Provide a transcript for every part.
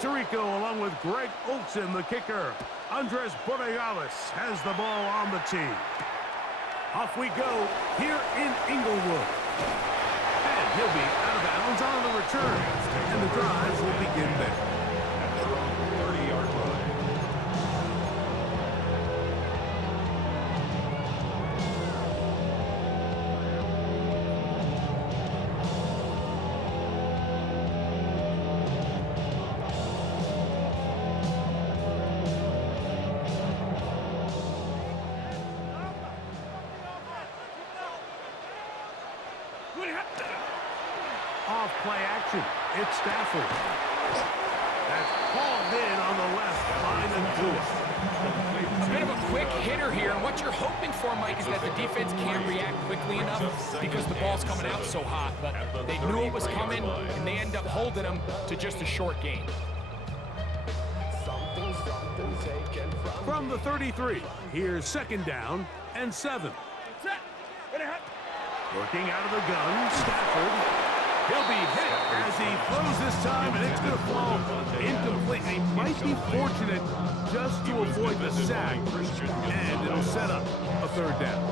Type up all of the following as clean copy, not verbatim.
Tirico along with Greg Olsen, the kicker. Andres Borregales has the ball on the tee. Off we go here in Inglewood. And he'll be out of bounds on the return. And the drive will begin there. At their own 30-yard line. Off play action. It's Stafford. That's hauled in on the left line and through it. A bit of a quick hitter here, and what you're hoping for, Mike, is that the defense can't react quickly enough because the ball's coming out so hot. But they knew it was coming, and they end up holding them to just a short gain. From the 33, here's second down and 7. Working out of the gun, Stafford. He'll be hit as he throws this time, and it's going to fall incomplete. He might be fortunate just to avoid the sack, and it'll set up a third down.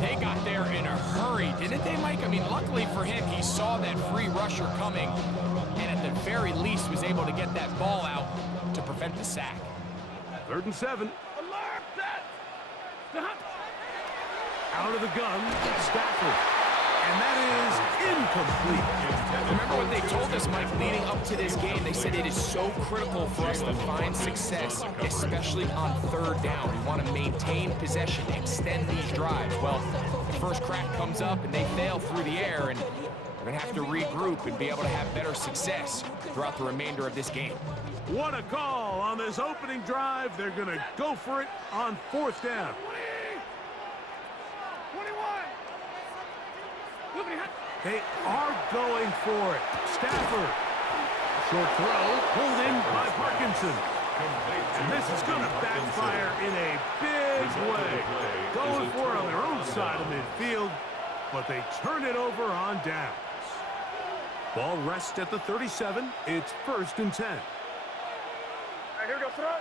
They got there in a hurry, didn't they, Mike? I mean, luckily for him, he saw that free rusher coming, and at the very least was able to get that ball out to prevent the sack. 3rd and 7. Out of the gun, Stafford. And that is incomplete. Remember what they told us, Mike, leading up to this game? They said it is so critical for us to find success, especially on 3rd down. We want to maintain possession, extend these drives. Well, the first crack comes up and they fail through the air, and we're going to have to regroup and be able to have better success throughout the remainder of this game. What a call on this opening drive. They're going to go for it on 4th down. They are going for it. Stafford. Short throw pulled in by Parkinson. And this is going to backfire in a big way. Going for it on their own side of midfield, but they turn it over on downs. Ball rests at the 37. It's 1st and 10. Here we go, throw.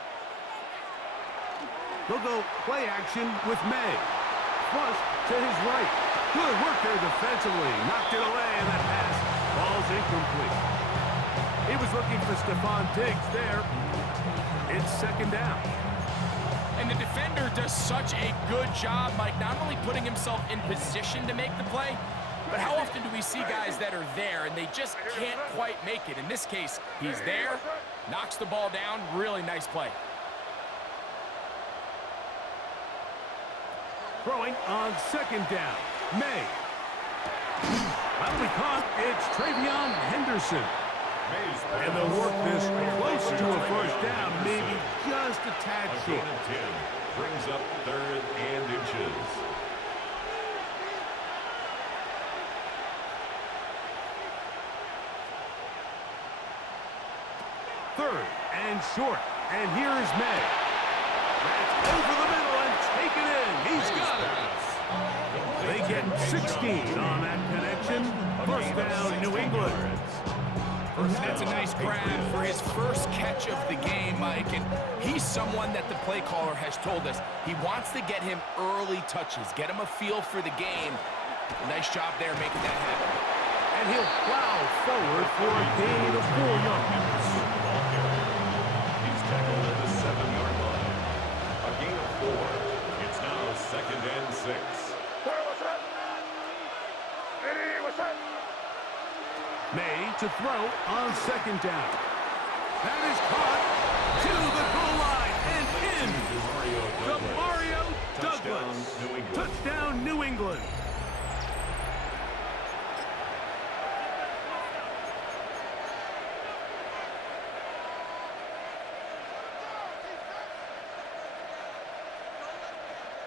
They'll go play action with May. Flush to his right. Good work there defensively. Knocked it away, and that pass falls incomplete. He was looking for Stephon Diggs there. It's 2nd down. And the defender does such a good job, Mike, not only putting himself in position to make the play, but how often do we see guys that are there and they just can't quite make it? In this case, he's there, knocks the ball down. Really nice play. Throwing on 2nd down. May. That'll be caught. It's Travion Henderson. And they'll work this close to a 1st down, maybe just a tad short. Brings up 3rd and inches. Third and short. And here's May. That's over the middle and taken in. He's got it. They get 16 on that connection. 1st down, New England. That's a nice grab for his first catch of the game, Mike. And he's someone that the play caller has told us he wants to get him early touches, get him a feel for the game. Nice job there making that happen. And he'll plow forward for a gain of 4 yards. He's tackled at the 7-yard line. A gain of 4. It's now 2nd and 6. May to throw on 2nd down. That is caught to the goal line and in. Mario Douglas. Touchdown, New England.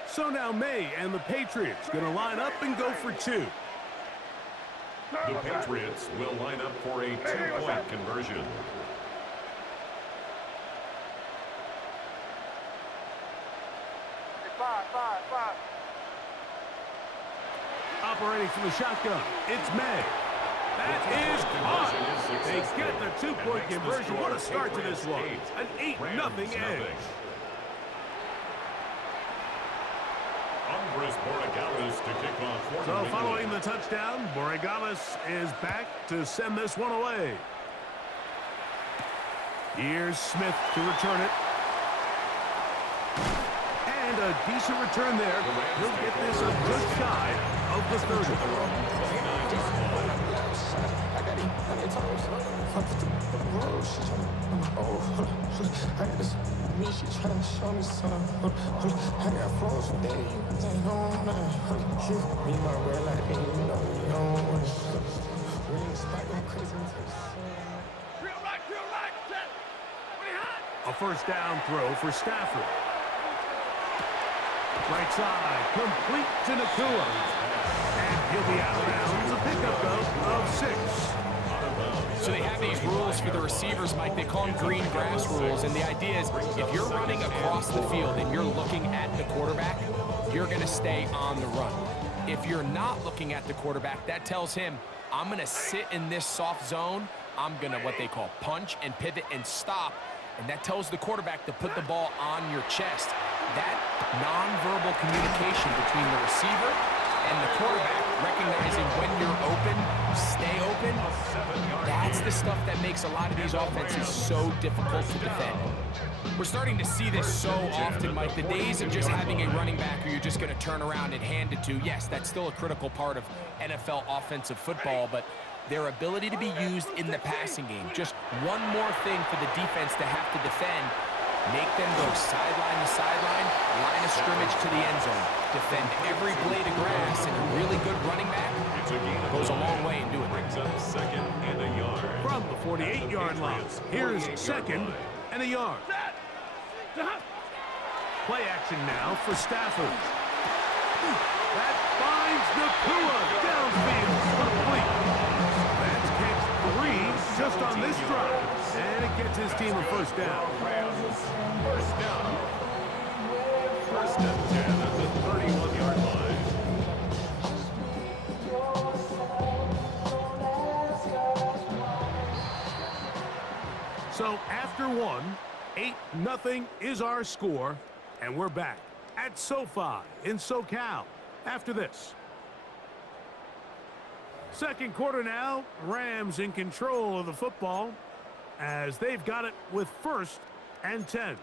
So now May and the Patriots going to line up and go for 2. The Patriots will line up for a 2-point conversion. Operating from the shotgun, it's May. That is caught. They get the two-point conversion. What a start to this one. An 8-0 edge. So following the touchdown, Borregales is back to send this one away. Here's Smith to return it. And a decent return there. He'll get this up just shy of the 30. She trying to show me something. I got flows for days. Ain't on nothing. Me, my red light, and you know you don't want to. Really spike on crazy. A first down throw for Stafford. Right side, complete to Nakua. And he'll be out of bounds. A pickup, though, of 6. So they have these rules for the receivers, Mike. They call them green grass rules. And the idea is if you're running across the field and you're looking at the quarterback, you're going to stay on the run. If you're not looking at the quarterback, that tells him, I'm going to sit in this soft zone. I'm going to what they call punch and pivot and stop. And that tells the quarterback to put the ball on your chest. That nonverbal communication between the receiver and the quarterback, recognizing when you're open, stay open, that's the stuff that makes a lot of these offenses so difficult to defend. We're starting to see this so often, Mike. The days of just having a running back who you're just going to turn around and hand it to, yes, that's still a critical part of NFL offensive football, but their ability to be used in the passing game, just one more thing for the defense to have to defend, make them go sideline to sideline, line of scrimmage to the end zone, defend every blade of grass, and a really good running back goes a long way in doing it. Second and a yard. From the 48-yard line, here's second and a yard. Play action now for Stafford. That finds Nakua downfield, complete. That's catch 3 just on this drive, and it gets his team a first down. First down. First and 10 at the 31-yard line. So after one, 8-0 is our score, and we're back at SoFi in SoCal after this. Second quarter now, Rams in control of the football as they've got it with 1st and 10.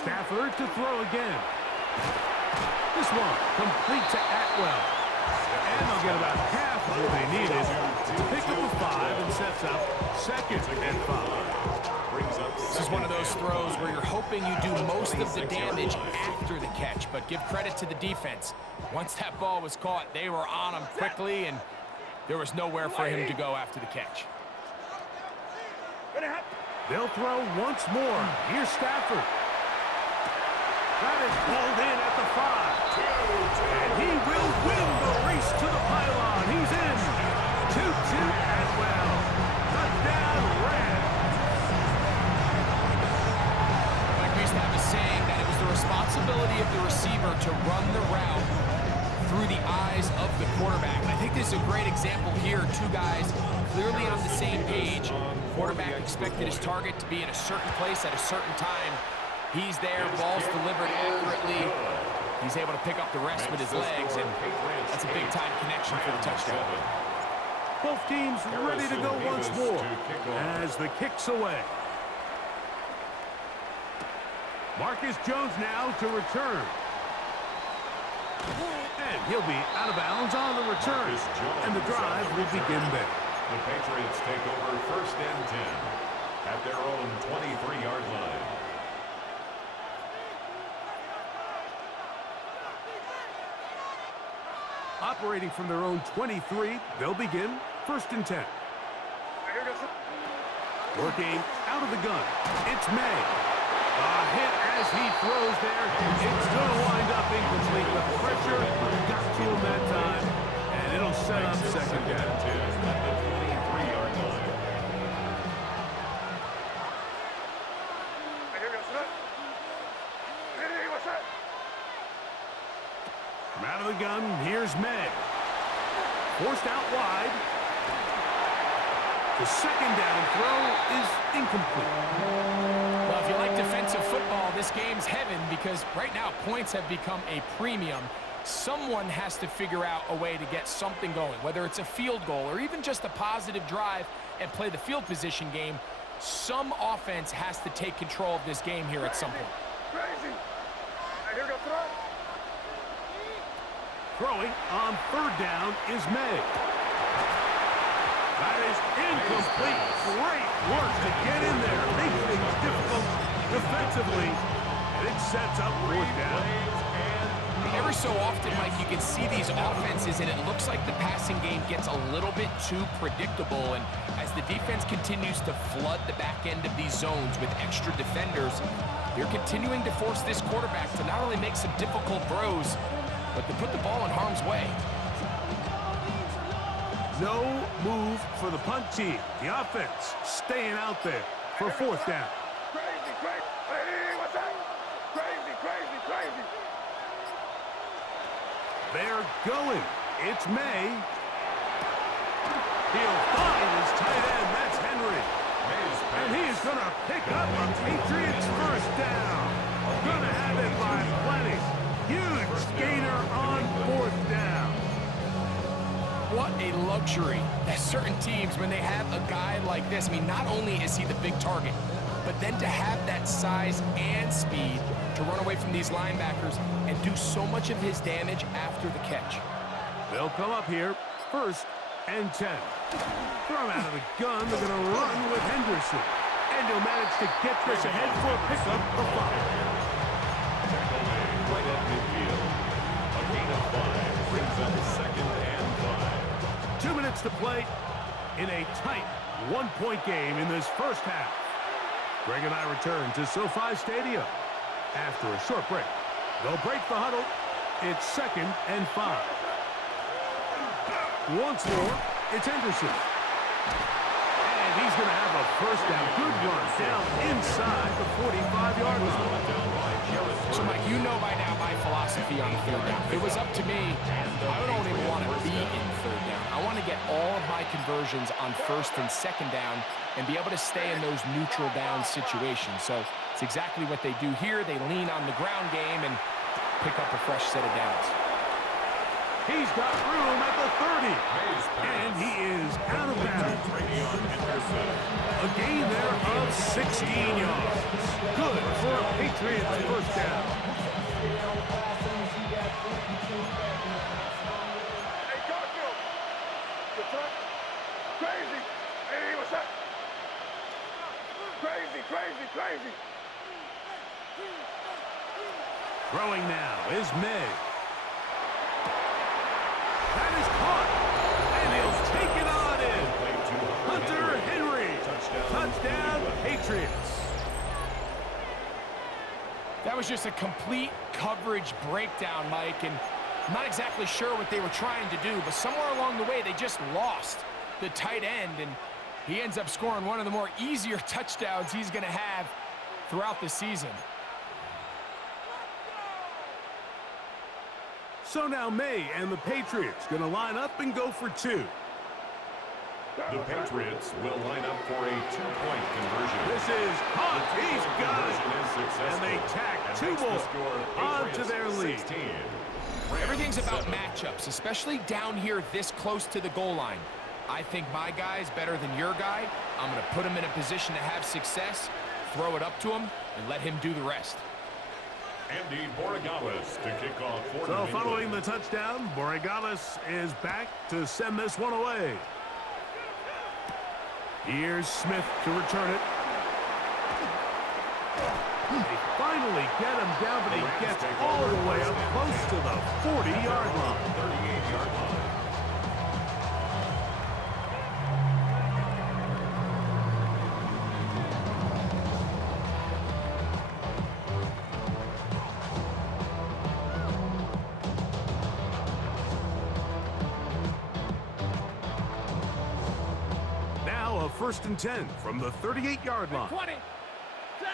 Stafford to throw again. This one complete to Atwell. And they'll get about half of what they needed to pick up a 5 and sets up 2nd and 5. This is one of those throws where you're hoping you do most of the damage after the catch, but give credit to the defense. Once that ball was caught, they were on him quickly, and there was nowhere for him to go after the catch. They'll throw once more. Here's Stafford. That is pulled in at the 5. And he will win the race to the pylon. He's in. 2-2 Atwell. Touchdown, Rams. Like we used to have a saying that it was the responsibility of the receiver to run the route through the eyes of the quarterback. I think this is a great example here. Two guys clearly on the same page. Quarterback expected his target to be in a certain place at a certain time. He's there, ball's delivered accurately. He's able to pick up the rest with his legs, and that's a big-time connection for the touchdown. Both teams ready to go once more as the kick's away. Marcus Jones now to return. And he'll be out of bounds on the return. And the drive will begin there. The Patriots take over 1st and 10 at their own 23-yard line. Operating from their own 23, they'll begin 1st and 10. Working out of the gun, it's May. A hit as he throws there. It's going to wind up incomplete. The pressure got to him that time, and it'll set up 2nd down. From out of the gun, here's May. Forced out wide. The second down throw is incomplete. Well, if you like defensive football, this game's heaven because right now points have become a premium. Someone has to figure out a way to get something going, whether it's a field goal or even just a positive drive and play the field position game. Some offense has to take control of this game here at some point. Crazy. I hear go throw. Throwing on third down is May. That is incomplete. Great work to get in there. Make things difficult defensively. And it sets up fourth down. Every so often, Mike, you can see these offenses, and it looks like the passing game gets a little bit too predictable. And as the defense continues to flood the back end of these zones with extra defenders, they're continuing to force this quarterback to not only make some difficult throws, but to put the ball in harm's way. No move for the punt team. The offense staying out there for fourth down. Crazy, crazy. Hey, what's that? Crazy, crazy, crazy. They're going. It's May. He'll find his tight end. That's Henry. And he is going to pick up a Patriots first down. Going to have it by plenty. Huge gainer on fourth down. What a luxury that certain teams, when they have a guy like this, I mean, not only is he the big target, but then to have that size and speed to run away from these linebackers and do so much of his damage after the catch. They'll come up here, first and 10. Thrown out of the gun, they're going to run with Henderson. And he'll manage to get this ahead for a pickup of 5. Right at midfield. A gain of 5 brings up second and 5. 2 minutes to play in a tight one-point game in this first half. Greg and I return to SoFi Stadium after a short break. They'll break the huddle. It's second and 5. Once more, it's Henderson. And he's going to have a first down. Good run down inside the 45-yard line. So, Mike, you know by now my philosophy on third down. If it was up to me, I don't even want to be in third down. I want to get all of my conversions on first and second down and be able to stay in those neutral down situations. So it's exactly what they do here. They lean on the ground game and pick up a fresh set of downs. He's got room at the 30. And he is out of bounds. A gain there of 16 yards. Good for a Patriots first down. Hey, Garfield. The front. Crazy. Hey, what's that? Crazy, crazy, crazy. Throwing now is May. That is caught. And he'll take it on in. Hunter Henry. Touchdown, Patriots. That was just a complete coverage breakdown, Mike, and I'm not exactly sure what they were trying to do, but somewhere along the way they just lost the tight end, and he ends up scoring one of the more easier touchdowns he's going to have throughout the season. So now May and the Patriots going to line up and go for 2. The Patriots will line up for a 2-point conversion. This is caught. He's got it. And they tack 2 more onto their lead. Everything's about matchups, especially down here this close to the goal line. I think my guy's better than your guy. I'm going to put him in a position to have success, throw it up to him, and let him do the rest. Andy Borregales to kick off for So following the touchdown, Borregales is back to send this one away. Here's Smith to return it. They finally get him down, but he gets all the way up close to the 40-yard line. 38-yard line. Now a first and 10 from the 38-yard line. 20. Set.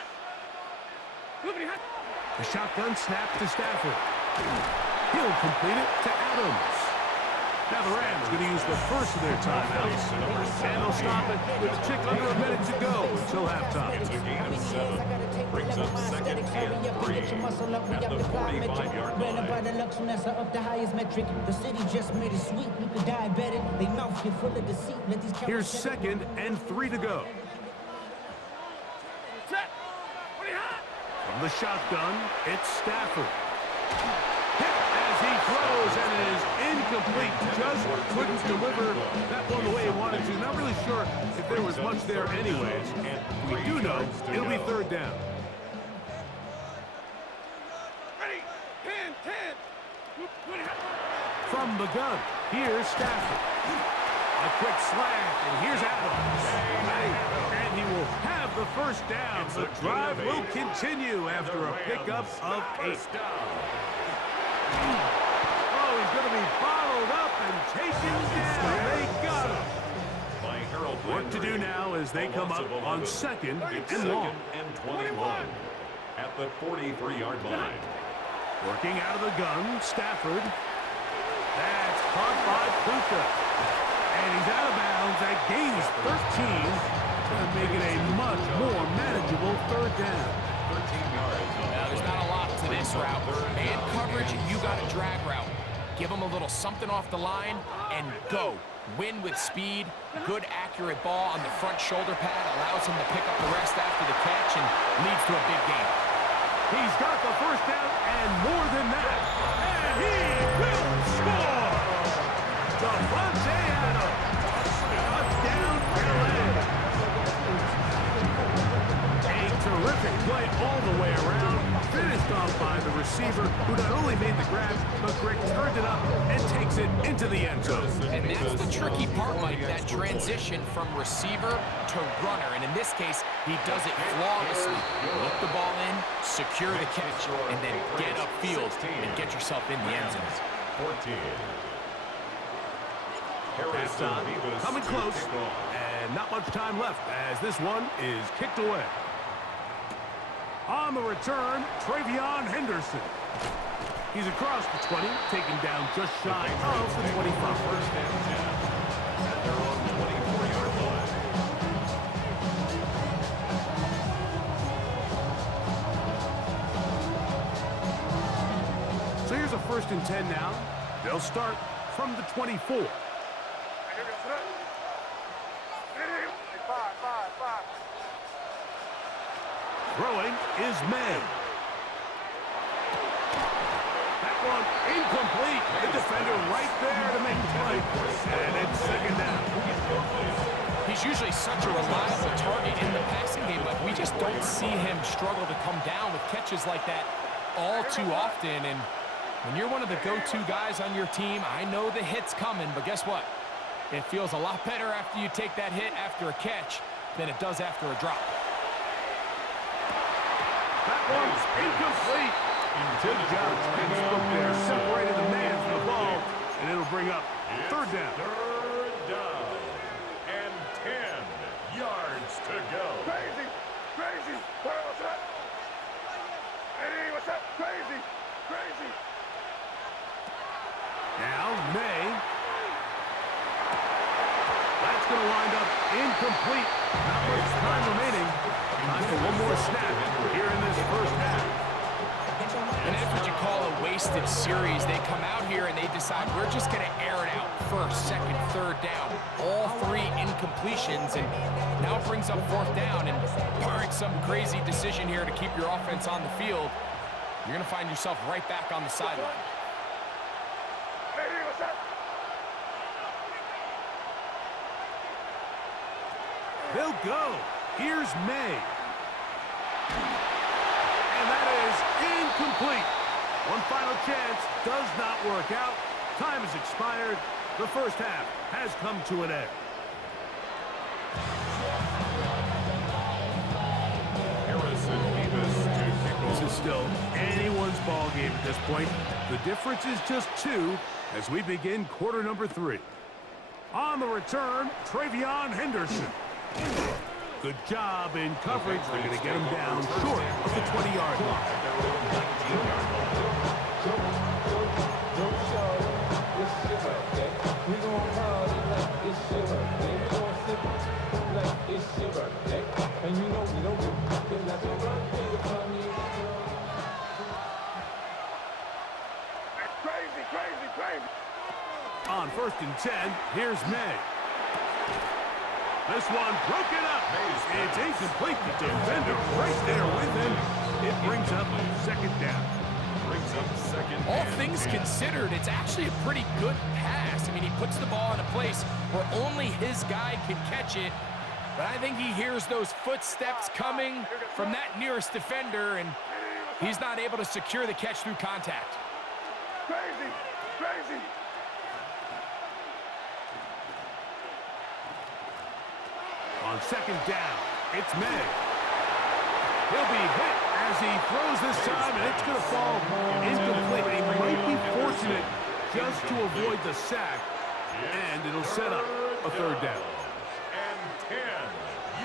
The shotgun snap to Stafford. He'll complete it to Adams. Now the Rams going to use the first of their timeouts, and they'll stop it with a tick under a minute to go until halftime. It's a gain of 7. Brings up second and 3 at the 45-yard line. The city just made it sweet. You could diabetic. They mouth get full of deceit. Let these Here's second and 3 to go. From the shotgun, it's Stafford. Hit as he throws, and it is incomplete. Just couldn't deliver that one the way he wanted to. Not really sure if there was much there anyways. We do know it'll be third down. Ready, 10. From the gun, here's Stafford. A quick slant, and here's Adams. And he will have the first down. The drive will continue after a pickup of 8. Oh, he's going to be bottled up and taken down. They got him. Work to do now as they come up on second and long. And 21 at the 43-yard line. Working out of the gun, Stafford. That's caught by Puka. And he's out of bounds. That gains 13. Going to make it a much more manageable third down. 13 yards. Now, there's not a lot to this route. Man coverage, you got a drag route. Give him a little something off the line and go. Win with speed. Good, accurate ball on the front shoulder pad. Allows him to pick up the rest after the catch and leads to a big gain. He's got the first down and more than that. And he will score. Devontae Adams. Touchdown, LA. A terrific play all the way around. Finished off by the receiver, who not only made the grab, but Greg turned it up and takes it into the end zone. And that's the tricky part, Mike, that transition from receiver to runner. And in this case, he does it flawlessly. Look the ball in, secure the catch, and then get upfield and get yourself in the end zone. 14. Halftime coming close, and not much time left as this one is kicked away. On the return, Travion Henderson. He's across the 20, taken down just shy of the 25. First and 10 at their own 24-yard line. So here's a first and 10 now. They'll start from the 24. Throwing is May. That one incomplete. The defender right there to make the play. And it's second down. He's usually such a reliable target in the passing game, but we just don't see him struggle to come down with catches like that all too often. And when you're one of the go-to guys on your team, I know the hit's coming, but guess what? It feels a lot better after you take that hit after a catch than it does after a drop. That one's incomplete. Good job, Pittsburgh there. Separated the man from the ball, and it'll bring up third down. Third down and 10 yards to go. Crazy. What's up? Hey, what's up? Crazy. Now, May. That's going to wind up incomplete. Not much time remaining. Time for one more snap here in this first half. And that's what you call a wasted series. They come out here and they decide we're just going to air it out first, second, third down. All 3 incompletions, and now it brings up fourth down. And barring some crazy decision here to keep your offense on the field, you're going to find yourself right back on the sideline. Hey, what's up? They'll go. Here's May. And that is incomplete. One final chance does not work out. Time has expired. The first half has come to an end. This is still anyone's ball game at this point. The difference is just 2 as we begin quarter number 3. On the return, Travion Henderson. Good job in coverage. They're going to get him down short of the 20-yard line. crazy, crazy. On 1st and 10, here's May. This one broken up. It's incomplete. The defender right there with him. It brings up 2nd down. All things considered, it's actually a pretty good pass. I mean, he puts the ball in a place where only his guy can catch it. But I think he hears those footsteps coming from that nearest defender, and he's not able to secure the catch through contact. Crazy, crazy. On 2nd down, it's May. He'll be hit as he throws this time, and it's going to fall incomplete. He might be fortunate just to avoid the sack, and it'll set up a 3rd down. And 10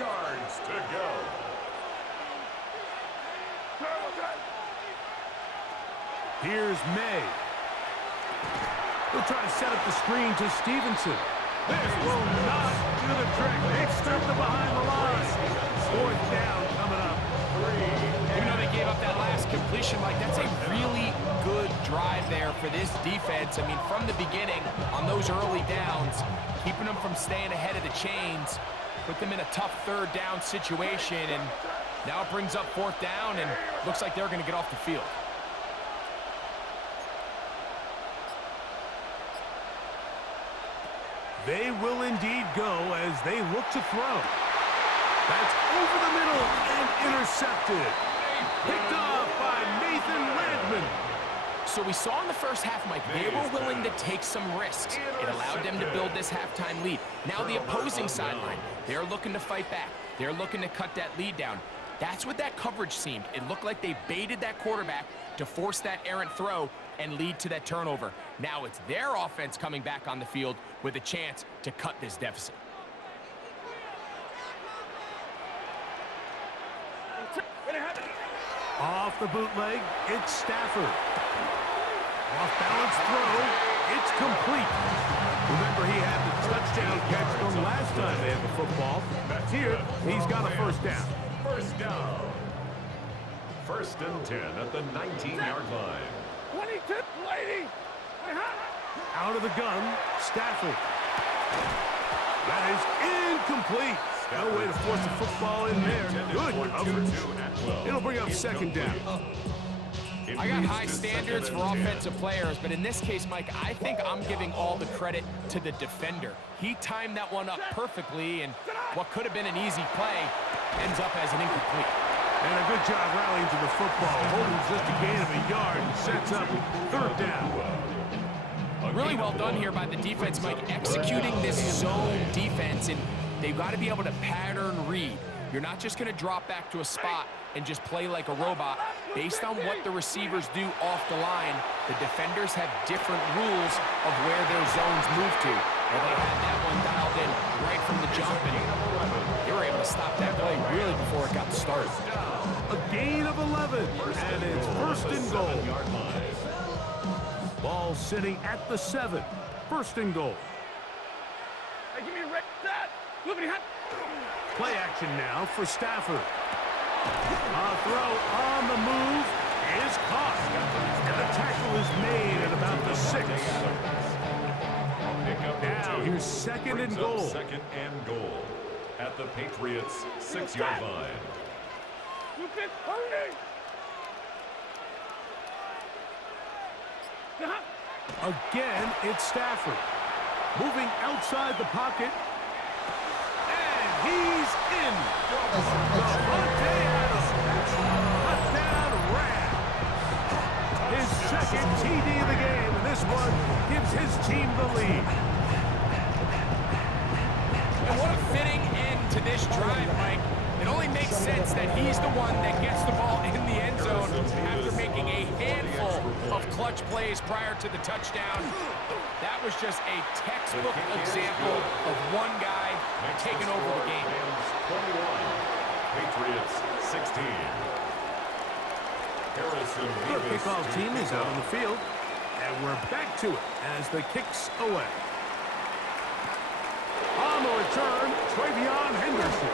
yards to go. Here's May. He'll try to set up the screen to Stevenson. This will not do the trick. They start the behind the line. 4th down coming up. Even though they gave up that last completion, Mike, that's a really good drive there for this defense. I mean, from the beginning, on those early downs, keeping them from staying ahead of the chains, put them in a tough 3rd down situation, and now it brings up 4th down, and looks like they're going to get off the field. They will indeed go as they look to throw. That's over the middle and intercepted. Picked off by Nathan Landman. So we saw in the first half, Mike, they were willing to take some risks. It allowed them to build this halftime lead. Now the opposing sideline, they're looking to fight back. They're looking to cut that lead down. That's what that coverage seemed. It looked like they baited that quarterback to force that errant throw and lead to that turnover. Now it's their offense coming back on the field with a chance to cut this deficit. Off the bootleg, it's Stafford. Off balance throw, it's complete. Remember, he had the touchdown catch from last time they had the football. Here, he's got a 1st down. 1st down. 1st and 10 at the 19-yard line. 22, lady. Out of the gun, Stafford. That is incomplete. No way to force the football in there. Good coverage. It'll bring up 2nd down. I got high standards for offensive players, but in this case, Mike, I think I'm giving all the credit to the defender. He timed that one up perfectly, and what could have been an easy play ends up as an incomplete. And a good job rallying to the football. Holding just a gain of a yard and sets up 3rd down. Really well done here by the defense, Mike, executing this zone defense, and they've got to be able to pattern read. You're not just going to drop back to a spot and just play like a robot. Based on what the receivers do off the line, the defenders have different rules of where their zones move to. Well, they had that one dialed in right from the jump, and they were able to stop that play really before it got started. A gain of 11, and it's 1st and goal. Ball sitting at the 7. 1st and goal. Hey, give me a red set. Play action now for Stafford. A throw on the move is caught. And the tackle is made at about the 6. Now here's 2nd and goal. 2nd and goal at the Patriots' 6-yard line. You've been hurting. Again, it's Stafford. Moving outside the pocket. And he's in. Devontae Adams. Touchdown Ram. His 2nd TD of the game, and this one gives his team the lead. And what a fitting end to this drive, Mike. It only makes sense that he's the one that gets the ball in the end zone after making a handful of clutch plays prior to the touchdown. That was just a textbook example of one guy taking over the game. 21, Patriots 16. The kickoff team is out on the field, and we're back to it as the kick's away. On the return, Travion Henderson.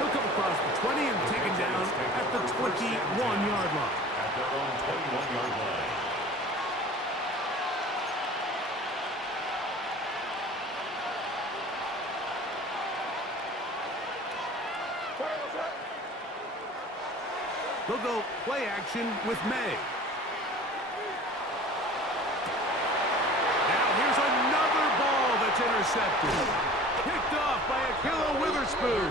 He'll come across the 20 and taken down at the 21-yard line. At their own 21-yard line. They'll go play action with May. Now here's another ball that's intercepted. Picked off by Akilo Witherspoon.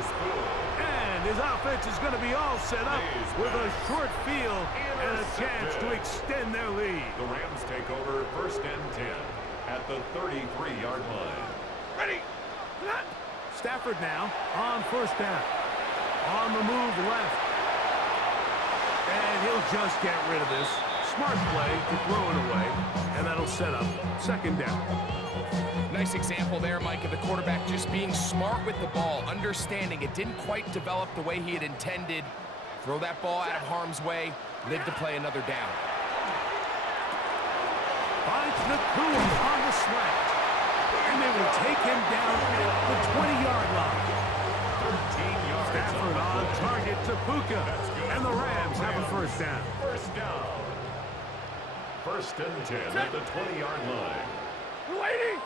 And his offense is going to be all set up with a short field and a chance to extend their lead. The Rams take over 1st and 10 at the 33-yard line. Ready? Stafford now on 1st down. On the move left. And he'll just get rid of this. Smart play to throw it away. And that'll set up 2nd down. Nice example there, Mike, of the quarterback just being smart with the ball, understanding it didn't quite develop the way he had intended. Throw that ball out of harm's way, live to play another down. Finds Nakua on the slant. And they will take him down at the 20-yard line. 13 yards. Stafford on target to Puka. And the Rams have a 1st down. 1st down. 1st and 10 at the 20-yard line. Waiting.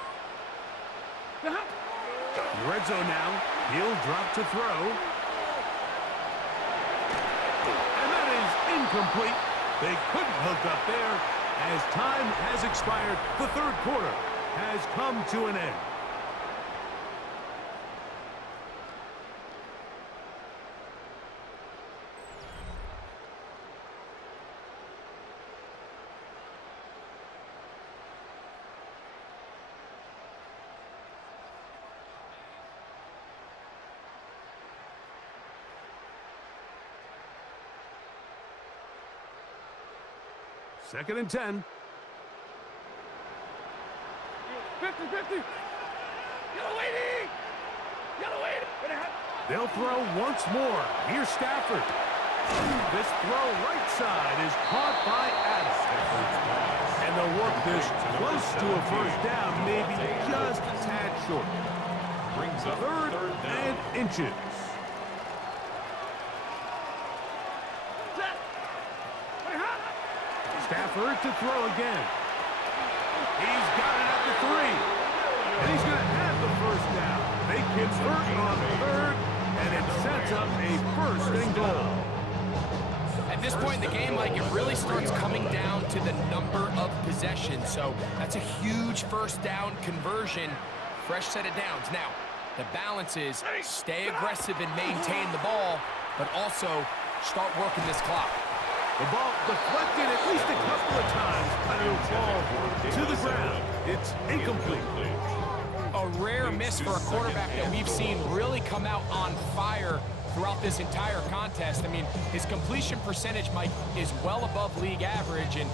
Red zone now. He'll drop to throw. And that is incomplete. They couldn't hook up there. As time has expired, the 3rd quarter has come to an end. Second and 10. 50-50. Yellow 80. Yellow 80. They'll throw once more. Here's Stafford. This throw right side is caught by Adams. And they'll work this close to a 1st down, maybe just a tad short. Brings up 3rd and inches. Stafford to throw again. He's got it at the 3. And he's going to have the 1st down. They convert on 3rd, and it sets up a 1st and goal. At this point in the game, Mike, it really starts coming down to the number of possessions. So that's a huge 1st down conversion. Fresh set of downs. Now, the balance is stay aggressive and maintain the ball, but also start working this clock. The ball deflected at least a couple of times, but it'll fall to the ground. It's incomplete. A rare miss for a quarterback that we've seen really come out on fire throughout this entire contest. I mean, his completion percentage, Mike, is well above league average, and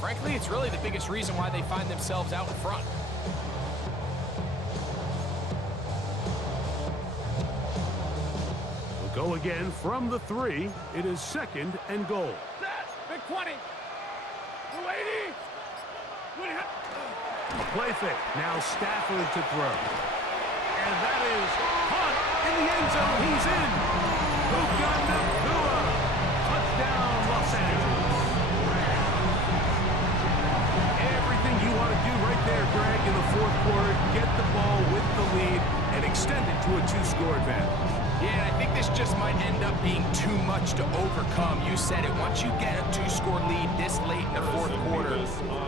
frankly, it's really the biggest reason why they find themselves out in front. Go again from the 3. It is 2nd and goal. Big 20. 280. A play fake. Now Stafford to throw. And that is caught in the end zone. He's in. Puka Nakua. Touchdown, Los Angeles. Everything you want to do right there, Greg, in the 4th quarter. Get the ball with the lead and extend it to a 2-score advantage. Yeah, I think this just might end up being too much to overcome. You said it. Once you get a 2-score lead this late in the 4th quarter,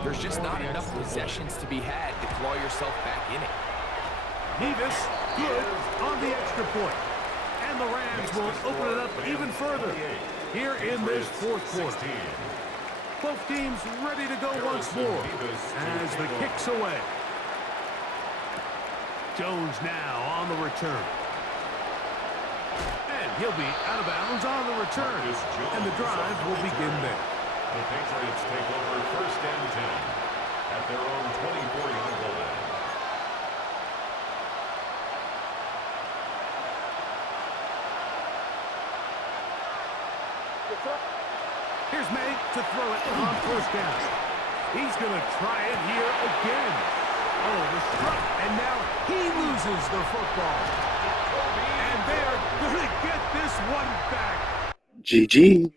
there's just not enough possessions to be had to claw yourself back in it. Nevis, good on the extra point. And the Rams will open it up even further here in this 4th quarter. Both teams ready to go once more as the kick's away. Jones now on the return. And he'll be out of bounds on the return. And the drive will begin there. The Patriots take over 1st and 10 at their own 24-yard line. Here's May to throw it on 1st down. He's going to try it here again. Oh, the strike. And now he loses the football. And they're going to get this one back. GG.